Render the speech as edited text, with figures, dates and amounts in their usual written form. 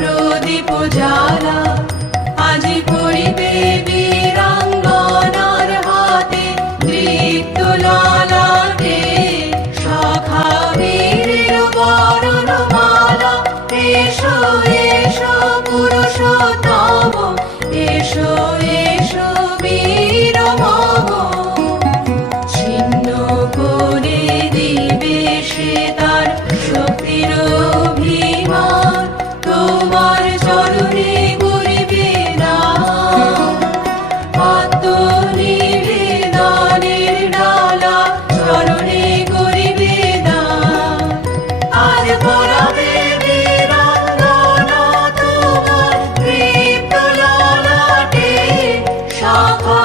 প্রদীপ জ্বালা আজি পড়িবে বীরাঙ্গনার হাতে দৃপ্ত ললাটে শাখা বীরের বরণমালা। এসো এসো পুরুষোত্তম, এসো এসো বীর মম। ছিন্ন করে দিবে সে তার শক্তির অভিমান, তোমার চরণে করিবে দান। আত্মনিবেদনের ডালা চরণে করিবে দান। আজ পরাবে বীরাঙ্গনা তোমার দৃপ্ত ললাটে শাখা